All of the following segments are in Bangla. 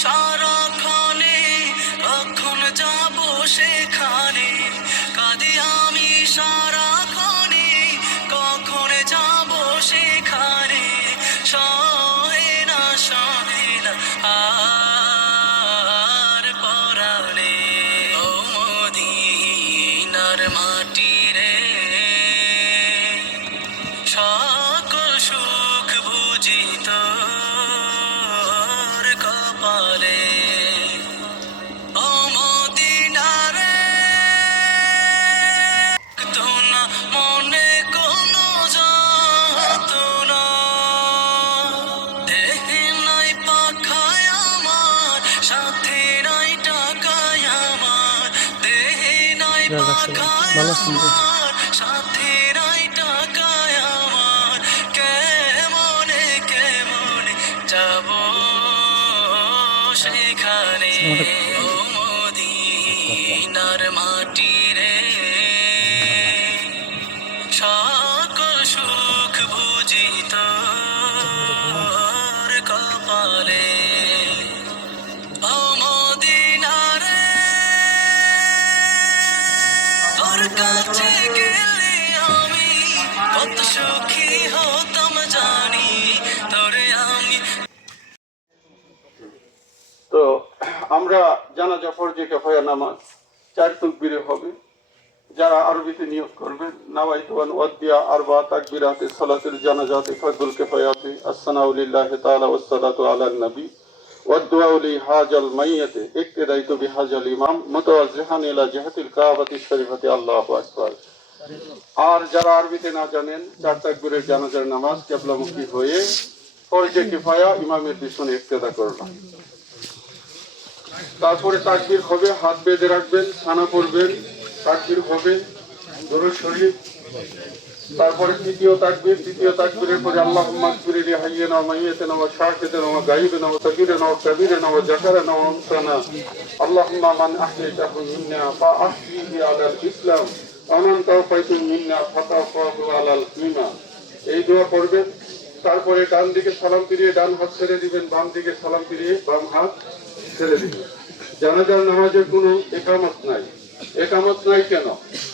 সারাক্ষণে কখন যাব সেখানে, কাঁদি আমি সারাক্ষণে কখন যাব সেখানে, সহে না আর পরাণে। ও মদিনার মাটি রে, সকল সুখ বুঝি তোর কপালে। ও মদিনারে, তো না মনে কোনো যাতনা, দেহে নাই পাখায় আমার, সাথে নাই টাকায় আমার, দেহে নাই পাখায় আমার, সাথে নাই টাকায় আমার, কেমনে কেমনে যাব সেখানে। ও মদিনার মাটি রে, সকল সুখ বুঝি তোর কপালে। ও মদিনারে, তোর কাছে গেলে আমি কত সুখী হতাম জানি, তোরে আমি। তো আমরা জানাজা ফরজে কিফায়া নামাজ 4 তাকবীরে হবে। যারা আরবিতে নিয়ত করবেন, নাওয়াইতু আন উদ্দিয়া আরবা তাকবীরাতে সালাতুল জানাজাতে ফরদুল কিফায়াতে আসসালামু লিল্লাহি তাআলা ওয়াসসালাতু আলান নবী ওয়াদুআ লিহাজাল মাইয়াতে ইক্তিদাইতু বিহাজাল ইমাম মুতাওয়াজ্জিহান ইলা জিহাতিল কাবাতি শরীফাতি আল্লাহু আকবার। আর যারা আরবিতে না জানেন, 4 তাকবীরের জানাজার নামাজ কিবলামুখী হয়ে ফরজে কিফায়া ইমামের পিছনে ইক্তেদা করবেন। তারপরে তাকবীর হবে, হাত বেঁধে রাখবেন, ছানা পড়বেন, তাকবীর হবে দরুদ শরীফ। তারপরে তৃতীয় তাকবীরের পরে আল্লাহুম্মা গফির লি হাইয়িনা ওয়া মাইয়িতিনা ওয়া শাহিদিনা ওয়া গায়িবিনা ওয়া সাগীরিনা ওয়া কাবীরিনা ওয়া যাকারিনা ওয়া উনসানা, আল্লাহুম্মা মান আহইতাহু মিন্না ফাআহইহি আলাল ইসলাম ওয়া মান তাওফাইতু মিন্না ফাতাওফাহু আলাল ঈমান। এই দোয়া করবেন। তারপরে ডান দিকে সালাম ফিরিয়ে ডান হাত ছেড়ে দিবেন, বাম দিকে সালাম ফিরিয়ে বাম হাত ছেড়ে দিবেন। জানাজার নামাজের কোনো একামত নাই। একামত নাই কেন?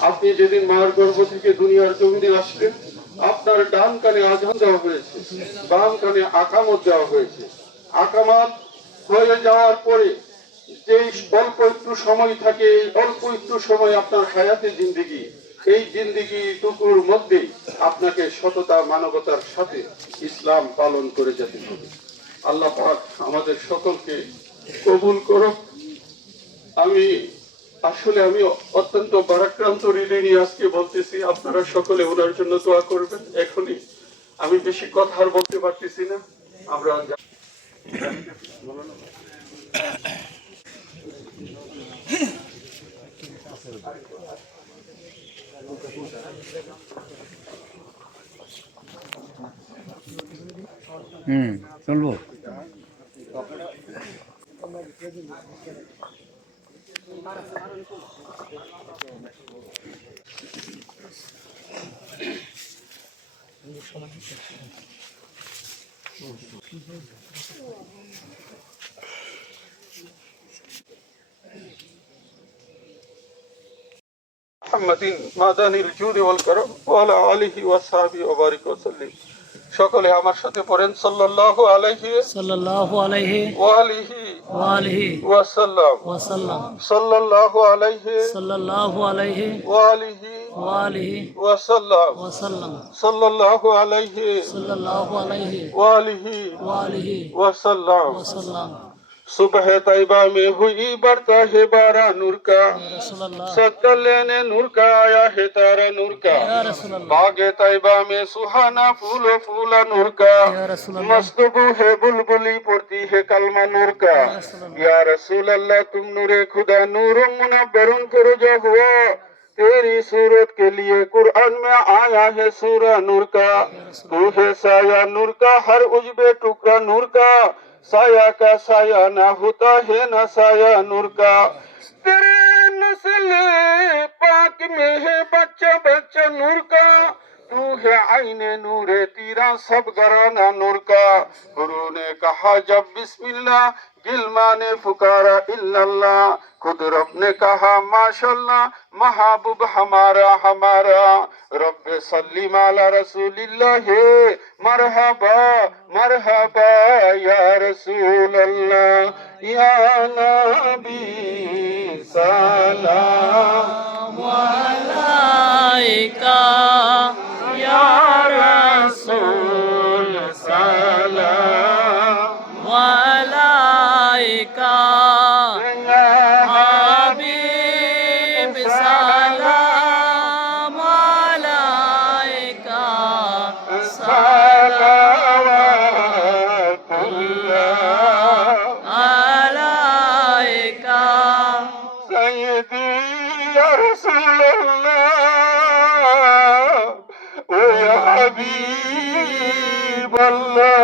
আপনি যেদিন মার গর্ভ থেকে দুনিয়ার জমিনে আসলেন, আপনার ডান কানে আযান দেওয়া হয়েছে, বাম কানে আকামত দেওয়া হয়েছে। আকামত হয়ে যাওয়ার পরে যে অল্প একটু সময় থাকে, অল্প একটু সময় আপনার হায়াতে জিন্দেগি, এই জিন্দেগি টুকুর মধ্যে আপনাকে সততা মানবতার সাথে ইসলাম পালন করে যেতে হবে। আল্লাহ পাক আমাদের সকলকে কবুল করুক। আমি অত্যন্ত ভারাক্রান্ত হৃদয় নিয়ে আজকে বলতেছি, আপনারা সকলে ওনার জন্য দোয়া করবেন। এখনই আমি বেশি কথা আর বলতে পারতেছি না। আমরা চলবো। মুহাম্মাদিন মাদানিল জুদি ওয়াল কারাম ওয়া আলা আলিহি ওয়া সাহবিহি ওয়া বারিক ওয়া সাল্লিম। সকলে আমার সাথে পড়েন সাল্লাল্লাহু আলাইহি ওয়া আলিহি ওয়া সাল্লাম, সাল্লাল্লাহু আলাইহি ওয়া আলিহি ওয়া সাল্লাম, সাল্লাল্লাহু আলাইহি ওয়া আলিহি ওয়া साल्लाम। सुबह तैबा में हुई बरता है बारा नूर का, सत्तर लेने नूर का आया है तारा नूर का। बागे तैबा में सुहाना फूलो फूला नूर का, मस्तबू है बुलबुली पड़ती है कलमा नूर का। या रसूल अल्लाह तुम नूरे खुदा नूर मुनव्वरुन करो जो हुआ, तेरी सूरत के लिए कुरान में आया है सूरा नूर का। तू है साया नूर का, हर उजबे टुकड़ा नूर का, साया का साया ना होता है ना साया नूर का। तेरे नस्ल पाक में है बच्चा बच्चा नूर का, तू है आईने नूरे तेरा सब घराना नूर का। गुरु ने कहा जब बिस्मिल्लाह, गिलमा ने पुकारा इल्लल्लाह, खुद रब ने कहा माशाल्लाह, महबूब हमारा हमारा। रब्बे सल्ली अला रसूलिल्लाह, मरहबा मरहबा या रसूल अल्लाह, या नबी सलाम अलैका या रसूल सलाम अलैका हबीब सलाम अलैका सलावतुल्लाह अलैका सय्यदी या रसूलल्लाह ओ या हबीब अल्लाह,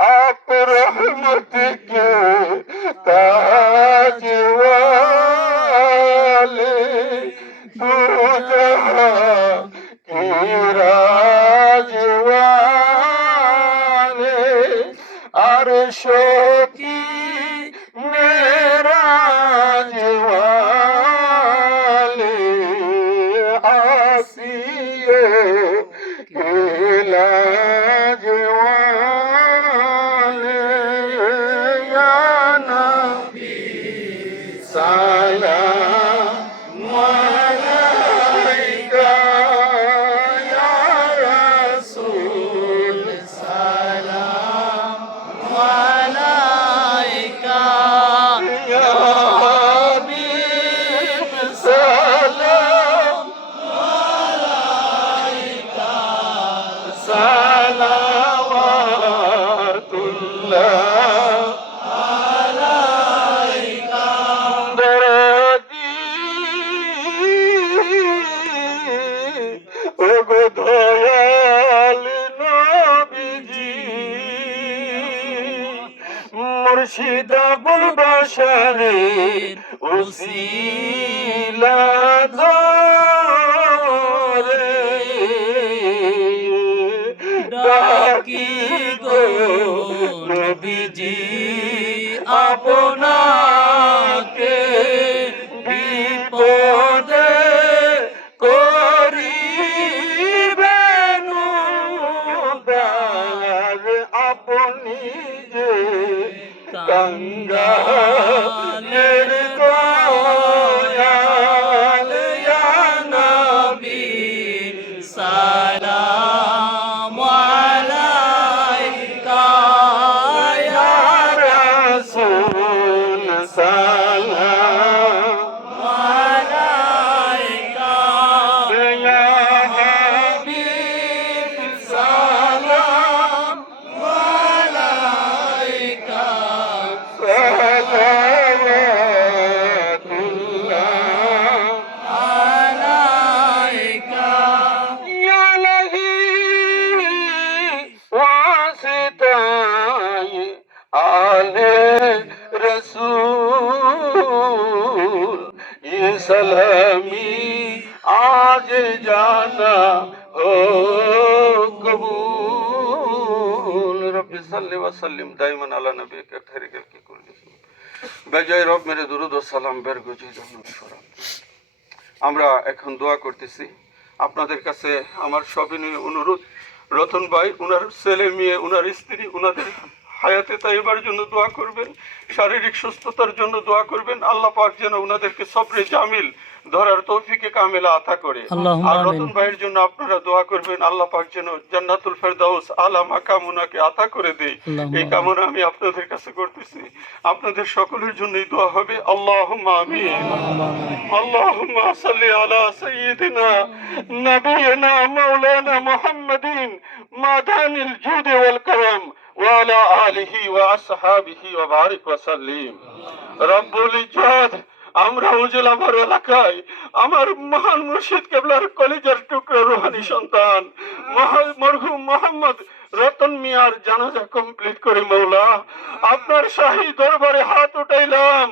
आप रहमत के ताज वाले, दो जहां के राज वाले, अर्शों की मेराज वाले, आसियों के लाज वाले, या नबी सलाम अलैका या रसूल सलाम अलैका या हबीब सलाम सलावतुल्लाह दरदी ওগো দয়াল নবীজি, মুর্শিদ আবুল বাশারের উসিলা ধরে ডাকি গো নবীজি আপনাকে, বিপদে করিবেন উদ্ধার, আপনি যে কাঙ্গালের দয়াল, ইয়া নবী সালাম আলাইকা ইয়া রাসূল সালাম আলাইকা ইয়া হাবিব সালাম আলাইকা সালাওয়াতুল্লাহ আলাইকা या नहीं वास्ताए आले रसूल, ये सलामी आज जाना हो कबूल। रब्बि सल्लि व सल्लिम दाइमन अला नबीका खैरिल खल्क़ि कुल्लिहिम। বেজায় রব মেরে দুরুদ ও সালাম বের গজিয়ে ধন্যবাদ। আমরা এখন দোয়া করতেছি। আপনাদের কাছে আমার সবিনয় অনুরোধ, রতন ভাই, ওনার ছেলে মেয়ে, ওনার স্ত্রী, ওনাদের হায়াতে তাইবার জন্য দোয়া করবেন, শারীরিক সুস্থতার জন্য দোয়া করবেন। আল্লাহ পাক যেন ওনাদেরকে সবরে জামিল ধরার তৌফিকে কামেলা আতা করে। আর রতন ভাইয়ের জন্য আপনারা দোয়া করবেন, আল্লাহ পাক যেন জান্নাতুল ফেরদাউস আলা মাকাম ওনাকে আতা করে দেয়। এই কামনা আমি আপনাদের কাছে করতেছি। আপনাদের সকলের জন্যই দোয়া হবে। আল্লাহুম্মা আমিন। আল্লাহুম্মা সাল্লি আলা সাইয়্যিদিনা নাবিয়িনা মাওলানা মুহাম্মাদিন মাদানিল জুদ ওয়াল কারাম ওয়া আলা আলিহি ওয়া আসহাবিহি ওয়া বারিক ওয়া সাল্লিম। রব্বুল ইজ্জত, আমরা উজিলামার এলাকায় আমার মহান মুর্শিদ কেবলার কলিজার টুকরা রুহানি সন্তান মরহুম মোহাম্মদ রতন মিয়ার জানাজা কমপ্লিট করে মৌলা আপনার শাহী দরবারে হাত উঠাইলাম।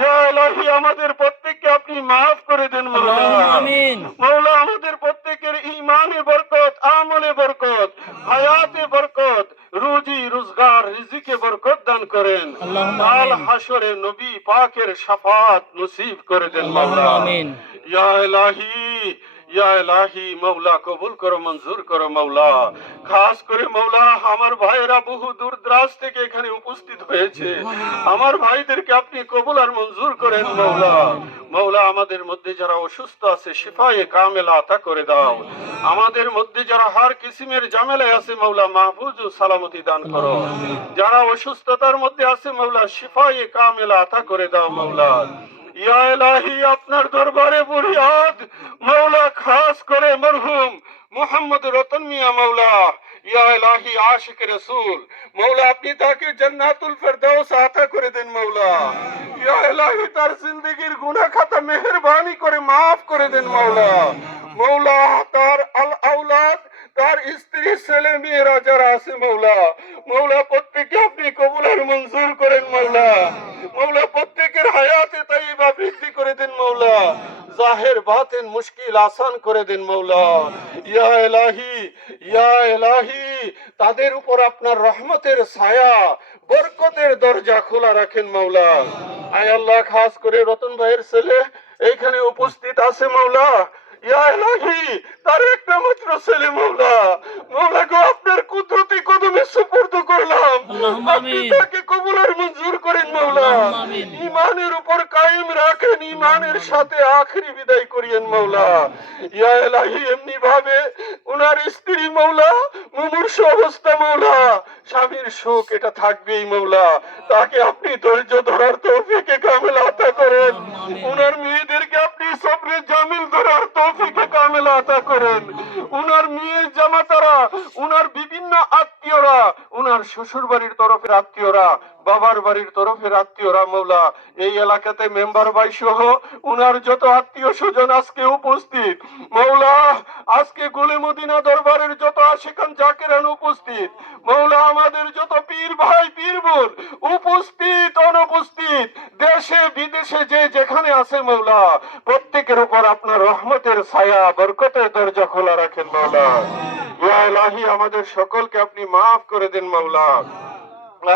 ইয়া ইলাহি আমাদের প্রত্যেককে আপনি মাফ করে দেন মাওলা। আল্লাহুম্মা আমিন। মাওলা আমাদের প্রত্যেকের ঈমানে বরকত, আমলে বরকত, হায়াতে বরকত, রুজি রোজগার রিজিকে বরকত দান করেন। আল্লাহুম্মা কাল আমিন। হাসরে নবী পাকের শাফাত নসিব করে দেন মাওলা। আল্লাহুম্মা আমিন। ইয়া ইলাহি, ইয়া ইলাহি মাওলা কবুল করো, মঞ্জুর করো মাওলা। খাস করে মাওলা আমার ভাইয়েরা বহু দূর দরাজ থেকে এখানে উপস্থিত হয়েছে, আমার ভাইদেরকে আপনি কবুল আর মঞ্জুর করেন মাওলা। মাওলা আমাদের মধ্যে যারা অসুস্থ আছে শিফায়ে কামেলা আতা করে দাও। আমাদের মধ্যে যারা হার কিসিমের ঝামেলায় আছে মাওলা মাহফুজ ও সালামতি দান করো। যারা অসুস্থতার মধ্যে আছে মাওলা শিফায়ে কামেলা আতা করে দাও মাওলা। ইয়া ইলাহি আপনার দরবারে ফরিয়াদ মাওলা, খাস করে মরহুম মোহাম্মদ রতন মিয়া মাওলা, ইয়া ইলাহি আশিক রাসূল মাওলা, আপনি তাকে জান্নাতুল ফেরদাউস আতা করে দেন মাওলা। ইয়া ইলাহি তার জিন্দেগীর গুনাহ খাতা মেহেরবানি করে মাফ করে দেন মাওলা। মাওলা তার আল আওলাদ, তার স্ত্রী ছেলে মেয়েরা যারা আছে মাওলা, মাওলা প্রত্যেককে আপনি কবুল আর মঞ্জুর করেন মাওলা। মাওলা প্রত্যেকের হায়াতে তাইয়্যিবা বৃদ্ধি করে দেন মাওলা। জাহের বাতিন মুশকিল আসান করে দেন মাওলা। ইয়া ইলাহি, ইয়া ইলাহি তাদের উপর আপনার রহমতের ছায়া, বরকতের দরজা খোলা রাখেন মাওলা। আয় আল্লাহ খাস করে রতন ভাইয়ের ছেলে এইখানে উপস্থিত আছে মাওলা। ইয়া ইলাহি তার একটা মাত্র ছেলে মাওলা, মাওলা গো আপনার কুদরতি কদমে সুপর্দ করলাম, আল্লাহুম্মা আপনি আমিন। তাকে কবুল আর মঞ্জুর করেন মাওলা। আল্লাহুম্মা আমিন। ঈমানের উপর কায়েম রাখেন, ঈমানের সাথে আখেরি বিদায় করিয়েন মাওলা। ইয়া ইলাহি এমনি ভাবে উনার স্ত্রী মাওলা মুমূর্ষ অবস্থা মাওলা, স্বামীর সুখ এটা থাকবেই মাওলা, তাকে আপনি ধৈর্য ধরার তৌফিকে কামেল আতা করেন। উনার মেয়েদেরকে আপনি সবরে জামিল ধরার তৌফিকে কামেল আতা করেন। উনার মেয়ে জামাতারা, উনার বিভিন্ন আত্মীয়রা, উনার শ্বশুর বাড়ির তরফের আত্মীয়রা, বাবার বাড়ির তরফের আত্মীয়রা মাওলা, এই এলাকাতে মেম্বার ভাই সহ উনার যত আত্মীয় স্বজন আজকে উপস্থিত মাওলা, আজকে গুলে মদিনা দরবারের যত আশিকান জাকিরান উপস্থিত মাওলা, আমাদের যত পীর ভাই পীর বোন উপস্থিত অনুপস্থিত, দেশে বিদেশে যে যেখানে আছে মাওলা, প্রত্যেকের উপর আপনার রহমতের ছায়া বরকতের দরজা খোলা রাখেন মাওলা। ইয়া ইলাহি আমাদের সকলকে আপনি মাফ করে দেন মাওলা।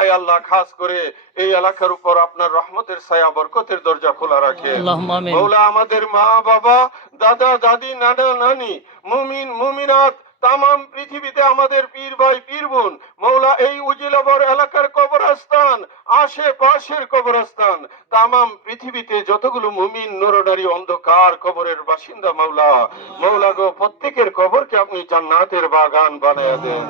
আয় আল্লাহ খাস করে এই এলাকার উপর আপনার রহমতের ছায়া বরকতের দরজা খোলা রাখেন আল্লাহুম্মা আমিন। মাওলা। আমাদের মা বাবা, দাদা দাদি, নানা নানি, মুমিন মুমিনাত তামাম পৃথিবীতে আমাদের পীর ভাই পীর বোন মাওলা, এই উজিলাবর এলাকার কবরস্থান, আশেপাশের কবরস্থান, তামাম পৃথিবীতে যতগুলো মুমিন নরনারী অন্ধকার কবরের বাসিন্দা মাওলা, মাওলা গো প্রত্যেকের কবরকে আপনি জান্নাতের বাগান বানায়া দেন।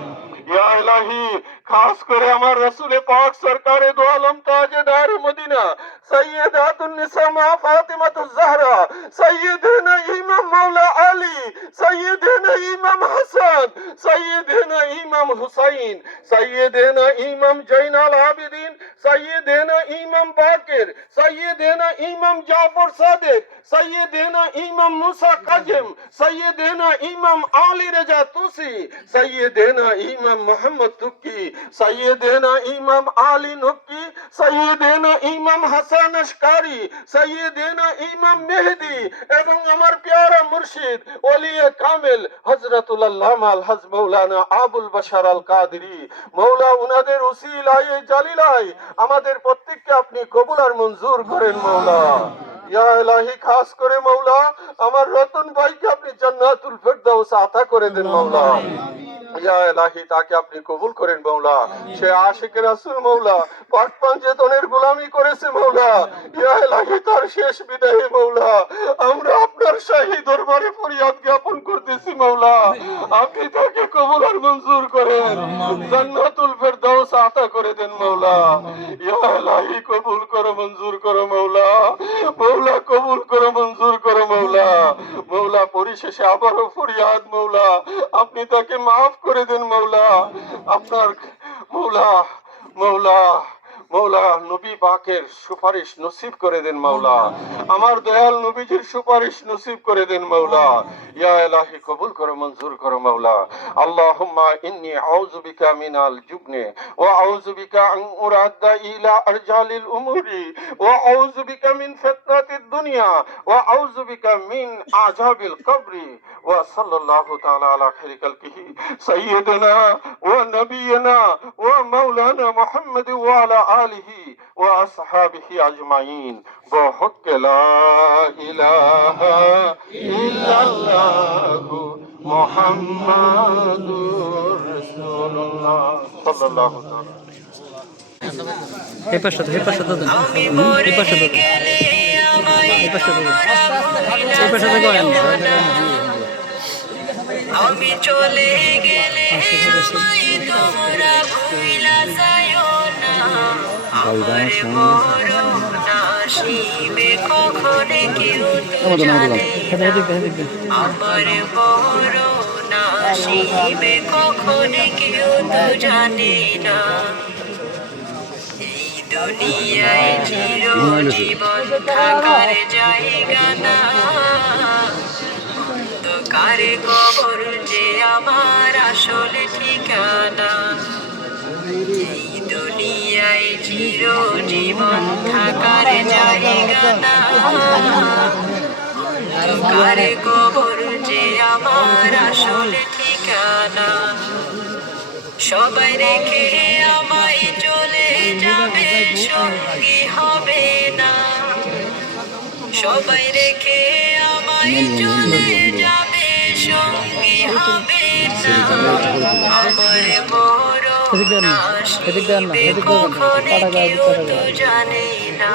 ইয়া ইলাহি খাস করে আমার রাসূলে পাক সরকারে দো আলম তাজদার মদিনা সাইয়্যিদাতুন নিসা মা ফাতিমাতুজ জাহরা, সাইয়্যিদুনা ইমাম মাওলা আলী, সাইয়্যিদুনা ইমাম হাসান, সাইয়্যিদুনা ইমাম হুসাইন, সাইয়্যিদুনা ইমাম জয়নাল আবেদিন, সাইয়্যিদুনা ইমাম বাকির, সাইয়্যিদুনা ইমাম জাফর সাদিক, সাইয়্যিদুনা ইমাম মুসা কাজিম, সাইয়্যিদুনা ইমাম আলী রেজা তুসি, সাইয়্যিদুনা ইমাম মোহাম্মদ তুকি, সাইয়্যিদুনা ইমাম আলী নকি, সাইয়্যিদুনা ইমাম হাসান আশকারি, সাইয়্যিদুনা ইমাম মেহেদি এবং আমার প্যারা মুর্শিদ ওলিয়ে কামেল হযরতুল আল্লামা আল হজ মাওলানা আবুল বাশার আল কাদেরী মাওলা, উনাদের উসিলায় জালিলায় আমাদের প্রত্যেককে আপনি কবুল আর মঞ্জুর করেন মাওলা। ইয়া ইলাহি খাস করে মাওলা আমার রতন ভাইকে আপনি জান্নাতুল ফেরদাউস আতা করে দেন মাওলা। ইয়া ইলাহি তাকে আপনি কবুল করেন মাওলা। সে আশিক রাসূল মাওলা, পাক পাঞ্জেতনের গোলামি করেছে মাওলা। ইয়া ইলাহি তার শেষ বিদায়ে মাওলা আমরা আপনার শাহী দরবারে ফরিয়াদ জ্ঞাপন করতেছি মাওলা, আপনি তাকে কবুল আর মঞ্জুর করেন, জান্নাতুল ফেরদাউস আতা করে দেন মাওলা। ইয়া ইলাহি কবুল করো, মঞ্জুর করো মাওলা, মাওলা কবুল করো, মঞ্জুর করো মাওলা। মাওলা পরিশেষে আবারও ফরিয়াদ মাওলা, আপনি তাকে মাফ করে দেন মাওলা। আপনার মাওলা, মাওলা, মৌলা নবী পাকের সুপারিশ নসিব করে দেন মাওলা, আমার দয়াল নবীজির সুপারিশ নসিব করে দেন মাওলা। ইয়া ইলাহি কবুল করো, মঞ্জুর করো মাওলা। আল্লাহুম্মা ইন্নী আউযু বিকা মিনাল জুবনি ওয়া আউযু বিকা আন উরাদ্দা ইলা আরজালিল উমুরি ওয়া আউযু বিকা মিন ফিতনাতিদ দুনিয়া ওয়া আউযু বিকা মিন আযাবিল কবরি ওয়া সাল্লাল্লাহু তাআলা আলা খাইরি খালকিহি সাইয়্যিদিনা ওয়া নাবিয়িনা ওয়া মাওলানা মুহাম্মদ ওয়া আলা আলিহি ওয়া আসহাবিহি আজমাইন بحق لا إله إلا الله محمد رسول الله صلى الله عليه وسلم এই পাশে দেন, এই পাশে দেন, এই পাশে দেন, এই পাশে দেন, এই পাশে দেন। আমি চলে গেলে আমায় তোমরা ভুইলা যাইও না, আমার মরণ আসিবে কখনো কেউ তো জানে না, আমার মরণ আসিবে কখনো কেউ তো জানে না। এই দুনিয়ায় চিরজীবন থাকার জায়গা না, কারে কবর যে আমার আসল ঠিকানা। এই দুনিয়ায় চিরজীবন থাকার জায়গা না, কারে কবর যে আমার আসল ঠিকানা। সবাই রেখে আমায় চলে যাবে, সঙ্গী হবে না। সবাই রেখে আমায় চলে যাবে, সঙ্গী হবে না। আমার মরণ আসিবে কখনো কেউ তো জানে না,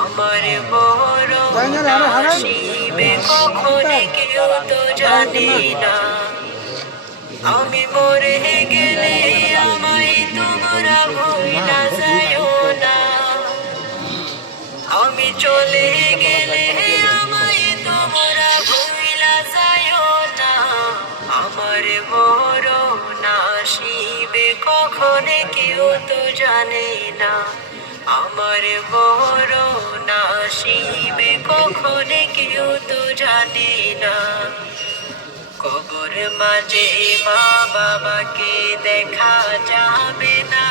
আমার মরণ আসিবে কখনো কেউ তো জানে না। আমি মরে গেলে আমায় তোমরা ভুইলা যাইও না, আমি চলে গেলে আমায় তোমরা ভুইলা যাইও না। আমার মরণ আসিবে কখনো কেউ তো জানে না, আমার মরণ আসিবে কখনো কেউ তো জানে না। কবর মাঝে মা বাবাকে দেখা যাবে না,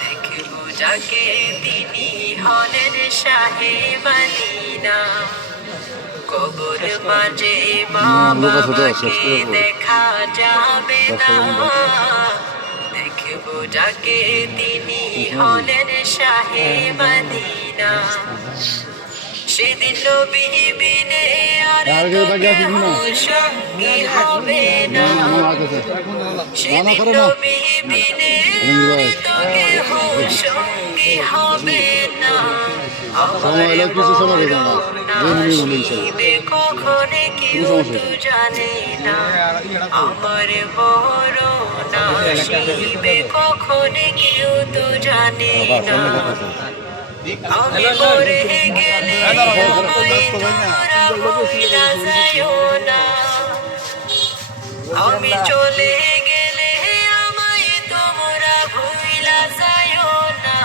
দেখবো যাকে তিনি হলেন শাহে মদিনা। কবর মাঝে মা বাবাকে দেখা যাবে না, দেখবো যাকে তিনি হলেন শাহে মদিনা। সেদিন নবী বিনে আর সঙ্গী হবে না, সেদিন নবী বিনে তোকে সঙ্গী হবে না। আমার মরণ আসিবে কখনো কেউ তো জানে না, আমার মরণ আসিবে কখনো কেউ তো জানে না। আমি মরে গেলে আমায় তোমরা ভুইলা যাইও না, আমি চলে গেলে আমায় তোমরা ভুইলা যাইও না।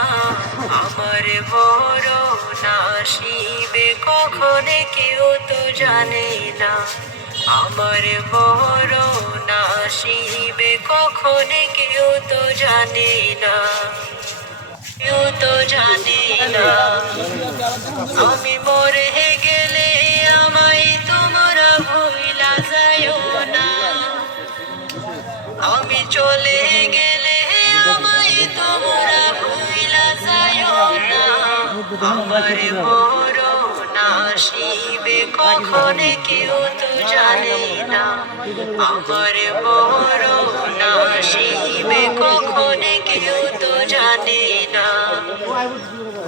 আমার মরণ আসিবে কখনো কেউ তো জানে না, আমার মরণ আসিবে কখনো কেউ তো জানে না, কেউ তো জানে না। আমি মরে গেলে আমায় তোমরা ভুইলা যাইও না, আমি চলে গেলে আমায় তোমরা ভুইলা যাইও না। আমার মরণ আসিবে কখনো কেউ তো জানে না, আমার মরণ আসিবে কখনো কেউ তো জানে না।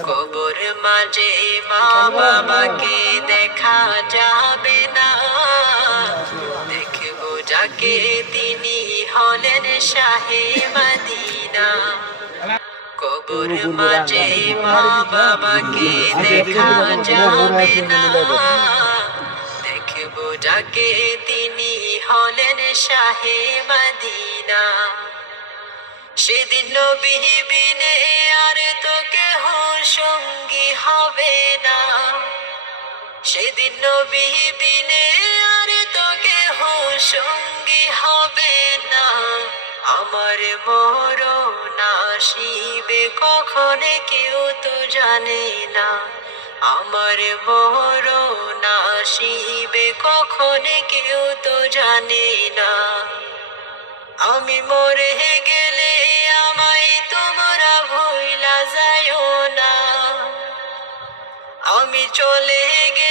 কবর মাঝে মা বাবাকে দেখা যাবে না, দেখবো যাকে তিনি হলেন শাহে মদিনা। কবর মাঝে মা বাবাকে দেখা যাবে না, দেখবো যাকে তিনি হলেন শাহে মদিনা। সেদিন নবী বিনে আর তো কেহ সঙ্গী হবে না, সেদিন নবী বিনে আর তো কেহ সঙ্গী হবে না। আমার মরণ আসিবে কখন কেউ তো জানে না, আমার মরণ আসিবে কখন কেউ তো জানে না। আমি মরে গেলে আমায় তোমরা ভুইলা যাইও না, আমি চলে গেলে